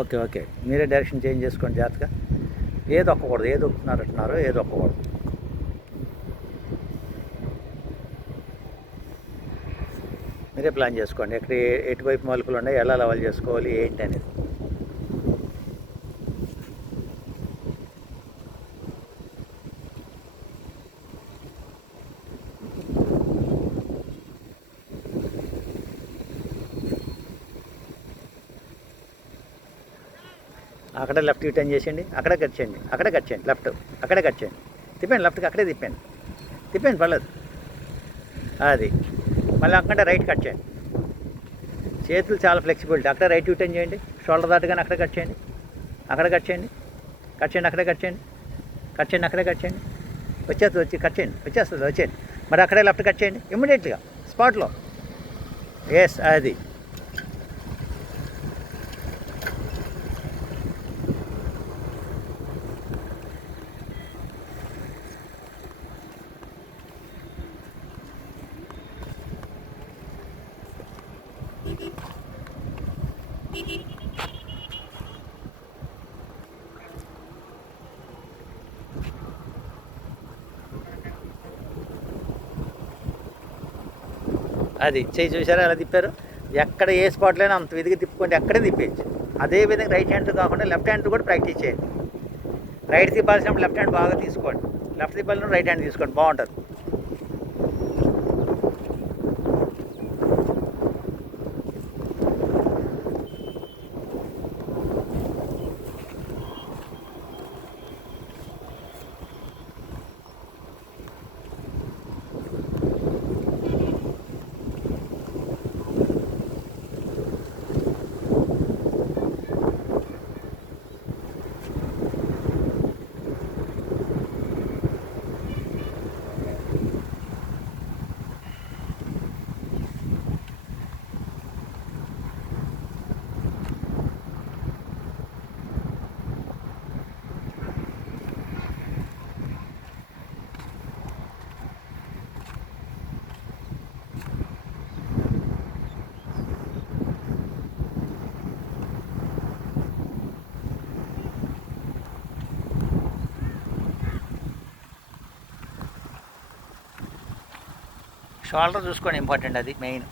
Okay okay, మీరే direction change చేసుకోండి జాగ్రత్తగా. ఏది ఒక్కకూడదు, ఏది ఒప్పుతున్నారంటున్నారో ఏది ఒక్కకూడదు. మీరే ప్లాన్ చేసుకోండి, ఎక్కడ ఎటువైపు మలుపులు ఉన్నాయి, ఎలా లెవెల్ చేసుకోవాలి ఏంటి అనేది. అక్కడే లెఫ్ట్ టర్న్ చేసేయండి, అక్కడే కట్ చేయండి, అక్కడే కట్ చేయండి, లెఫ్ట్ అక్కడే కట్ చేయండి. తిప్పండి లెఫ్ట్కి, అక్కడే తిప్పండి, తిప్పండి పర్లేదు. అది మళ్ళీ అక్కడే రైట్ కట్ చేయండి. చేతులు చాలా ఫ్లెక్సిబిలిటీ, అక్కడే రైట్ టర్న్ చేయండి, షోల్డర్ దాటుగానే అక్కడే కట్ చేయండి, అక్కడే కట్ చేయండి, కట్ చేయండి, అక్కడే కట్ చేయండి, కట్ చేయండి, అక్కడే కట్ చేయండి. వచ్చేస్తుంది, వచ్చి కట్ చేయండి, వచ్చేస్తుంది, వచ్చేయండి. మరి అక్కడే లెఫ్ట్ కట్ చేయండి ఇమ్మీడియట్గా స్పాట్లో. ఎస్ అది. అది చేయి చూసారా ఎలా తిప్పారు. ఎక్కడ ఏ స్పాట్లైనా అంత విధిగా తిప్పుకోండి, ఎక్కడే తిప్పేయచ్చు. అదేవిధంగా రైట్ హ్యాండ్తో కాకుండా లెఫ్ట్ హ్యాండ్తో కూడా ప్రాక్టీస్ చేయండి. రైట్ తిప్పాల్సినప్పుడు లెఫ్ట్ హ్యాండ్ బాగా తీసుకోండి, లెఫ్ట్ తిప్పాల్సినప్పుడు రైట్ హ్యాండ్ తీసుకోండి, బాగుంటుంది. షోల్డర్ చూసుకోండి, ఇంపార్టెంట్, అది మెయిన్.